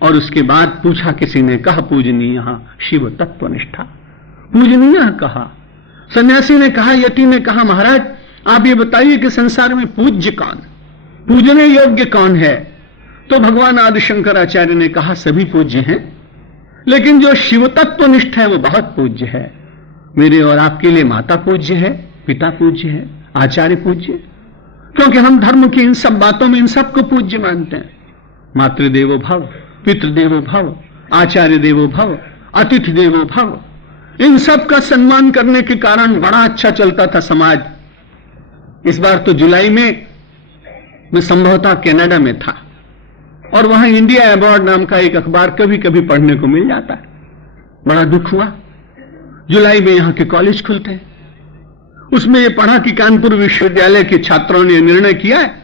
और उसके बाद पूछा किसी ने, कहा पूजनीय शिव तत्वनिष्ठा। पूजनीय कहा। सन्यासी ने कहा, यति ने कहा, महाराज आप ये बताइए कि संसार में पूज्य कौन, पूजने योग्य कौन है? तो भगवान आदि शंकराचार्य ने कहा, सभी पूज्य हैं, लेकिन जो शिव तत्वनिष्ठ है वो बहुत पूज्य है। मेरे और आपके लिए माता पूज्य है, पिता पूज्य है, आचार्य पूज्य, क्योंकि हम धर्म की इन सब बातों में इन सबको पूज्य मानते हैं। मातृदेवो भव, पितृदेवो भव, आचार्य देवो भव, अतिथि देवो भव, इन सब का सम्मान करने के कारण बड़ा अच्छा चलता था समाज। इस बार तो जुलाई में मैं संभवतः कनाडा में था और वहां इंडिया अवार्ड नाम का एक अखबार कभी कभी पढ़ने को मिल जाता है। बड़ा दुख हुआ, जुलाई में यहां के कॉलेज खुलते हैं। उसमें यह पढ़ा कि कानपुर विश्वविद्यालय के छात्रों ने निर्णय किया है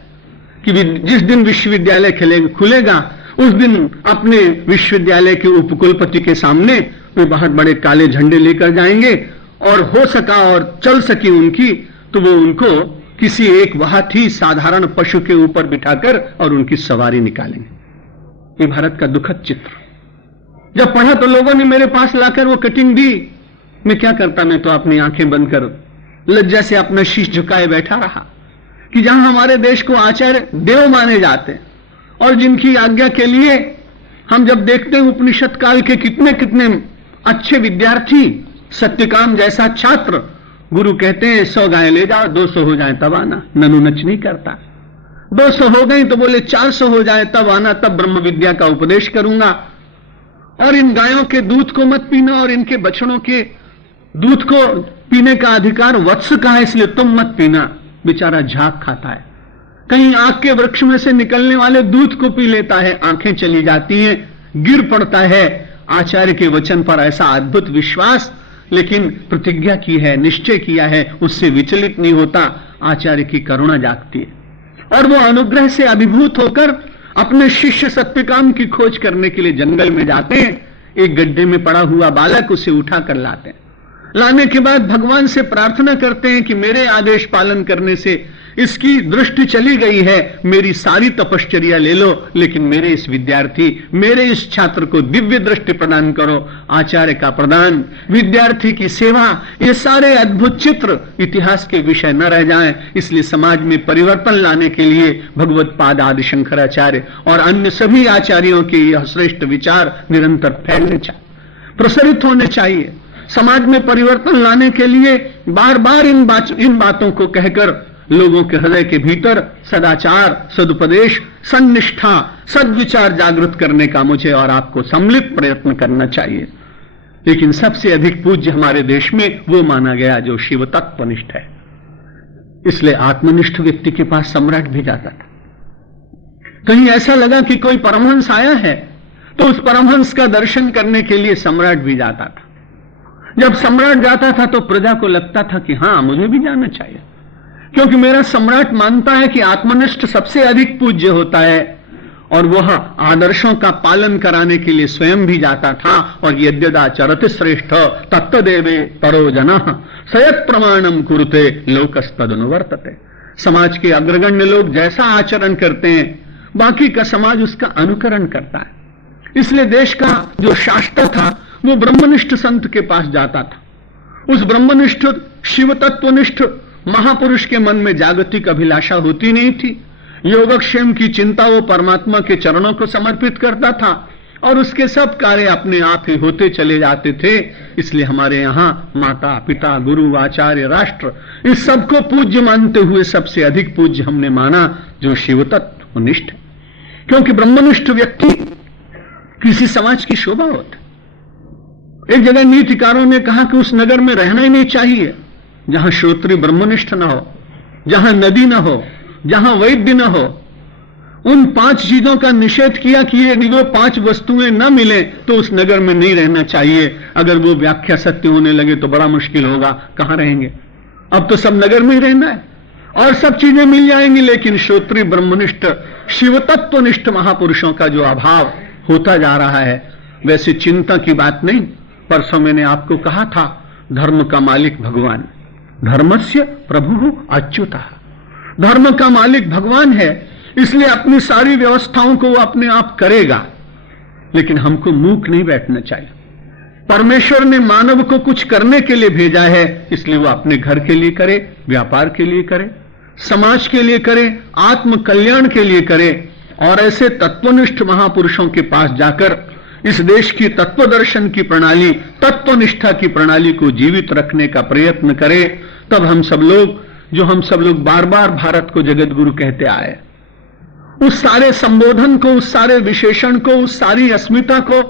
कि जिस दिन विश्वविद्यालय खुलेगा उस दिन अपने विश्वविद्यालय के उपकुलपति के सामने वे बहुत बड़े काले झंडे लेकर जाएंगे और हो सका और चल सकी उनकी तो वो उनको किसी एक बहुत ही साधारण पशु के ऊपर बिठाकर और उनकी सवारी निकालेंगे। ये भारत का दुखद चित्र। जब पढ़ा तो लोगों ने मेरे पास लाकर वो कटिंग दी। मैं क्या करता, मैं तो अपनी आंखें बंद कर लज्जा से अपना शीश झुकाए बैठा रहा कि जहां हमारे देश को आचार्य देव माने जाते हैं और जिनकी आज्ञा के लिए हम जब देखते हैं उपनिषद काल के कितने कितने अच्छे विद्यार्थी, सत्यकाम जैसा छात्र, गुरु कहते हैं 100 गाय ले जाओ, 200 हो जाए तब आना। ननु नच नहीं करता। 200 हो गई तो बोले 400 हो जाए तब आना, तब ब्रह्म विद्या का उपदेश करूंगा। और इन गायों के दूध को मत पीना और इनके बछड़ों के दूध को पीने का अधिकार वत्स का है, इसलिए तुम मत पीना। बेचारा झाग खाता है, कहीं आग के वृक्ष में से निकलने वाले दूध को पी लेता है, आंखें चली जाती हैं, गिर पड़ता है। आचार्य के वचन पर ऐसा अद्भुत विश्वास, लेकिन प्रतिज्ञा की है, निश्चय किया है, उससे विचलित नहीं होता। आचार्य की करुणा जागती है और वो अनुग्रह से अभिभूत होकर अपने शिष्य सत्यकाम की खोज करने के लिए जंगल में जाते हैं। एक गड्ढे में पड़ा हुआ बालक उसे उठा कर लाते हैं। लाने के बाद भगवान से प्रार्थना करते हैं कि मेरे आदेश पालन करने से इसकी दृष्टि चली गई है, मेरी सारी तपश्चर्या ले लो, लेकिन मेरे इस विद्यार्थी, मेरे इस छात्र को दिव्य दृष्टि प्रदान करो। आचार्य का प्रदान, विद्यार्थी की सेवा, ये सारे अद्भुत चित्र इतिहास के विषय न रह जाएं, इसलिए समाज में परिवर्तन लाने के लिए भगवत पाद आदि शंकराचार्य और अन्य सभी आचार्यों के यह श्रेष्ठ विचार निरंतर फैलने चाहिए, प्रसारित होने चाहिए। समाज में परिवर्तन लाने के लिए बार बार इन बातों को कहकर लोगों के हृदय के भीतर सदाचार, सदुपदेश, सन्निष्ठा, सद्विचार जागृत करने का मुझे और आपको सम्मिलित प्रयत्न करना चाहिए। लेकिन सबसे अधिक पूज्य हमारे देश में वो माना गया जो शिव तत्वनिष्ठ है, इसलिए आत्मनिष्ठ व्यक्ति के पास सम्राट भी जाता था। कहीं ऐसा लगा कि कोई परमहंस आया है तो उस परमहंस का दर्शन करने के लिए सम्राट भी जाता था। जब सम्राट जाता था तो प्रजा को लगता था कि हां, मुझे भी जाना चाहिए, क्योंकि मेरा सम्राट मानता है कि आत्मनिष्ठ सबसे अधिक पूज्य होता है। और वह आदर्शों का पालन कराने के लिए स्वयं भी जाता था। और यद्यदा चरति श्रेष्ठ तत्तदेवे परो जनः सयत् प्रमाणम कुरुते लोकस्तदनुवर्तते। समाज के अग्रगण्य लोग जैसा आचरण करते हैं बाकी का समाज उसका अनुकरण करता है। इसलिए देश का जो शास्त्र था वो ब्रह्मनिष्ठ संत के पास जाता था। उस ब्रह्मनिष्ठ शिव तत्वनिष्ठ महापुरुष के मन में जागतिक अभिलाषा होती नहीं थी। योगक्षेम की चिंता वो परमात्मा के चरणों को समर्पित करता था और उसके सब कार्य अपने आप ही होते चले जाते थे। इसलिए हमारे यहाँ माता पिता गुरु आचार्य राष्ट्र इस सबको पूज्य मानते हुए सबसे अधिक पूज्य हमने माना जो शिव तत्वनिष्ठ है, क्योंकि ब्रह्मनिष्ठ व्यक्ति किसी समाज की शोभा होता। एक जगह नीतिकारों ने कहा कि उस नगर में रहना ही नहीं चाहिए जहां श्रोत्री ब्रह्मनिष्ठ न हो, जहां नदी न हो, जहां वैद्य न हो। उन 5 चीजों का निषेध किया कि ये वो 5 वस्तुएं न मिले तो उस नगर में नहीं रहना चाहिए। अगर वो व्याख्या सत्य होने लगे तो बड़ा मुश्किल होगा, कहां रहेंगे? अब तो सब नगर में ही रहना है और सब चीजें मिल जाएंगी, लेकिन श्रोत्री ब्रह्मनिष्ठ शिव तत्वनिष्ठ महापुरुषों का जो अभाव होता जा रहा है, वैसे चिंता की बात नहीं। परसों मैंने आपको कहा था धर्म का मालिक भगवान, धर्मस्य प्रभु अच्युतः। धर्म का मालिक भगवान है, इसलिए अपनी सारी व्यवस्थाओं को वो अपने आप करेगा। लेकिन हमको मूक नहीं बैठना चाहिए। परमेश्वर ने मानव को कुछ करने के लिए भेजा है, इसलिए वो अपने घर के लिए करे, व्यापार के लिए करे, समाज के लिए करे, आत्म कल्याण के लिए करे, और ऐसे तत्वनिष्ठ महापुरुषों के पास जाकर इस देश की तत्व दर्शन की प्रणाली, तत्वनिष्ठा की प्रणाली को जीवित रखने का प्रयत्न करे। तब हम सब लोग बार बार भारत को जगत गुरु कहते आए, उस सारे संबोधन को, उस सारे विशेषण को, उस सारी अस्मिता को,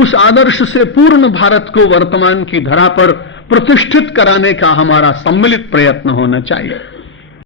उस आदर्श से पूर्ण भारत को वर्तमान की धरा पर प्रतिष्ठित कराने का हमारा सम्मिलित प्रयत्न होना चाहिए।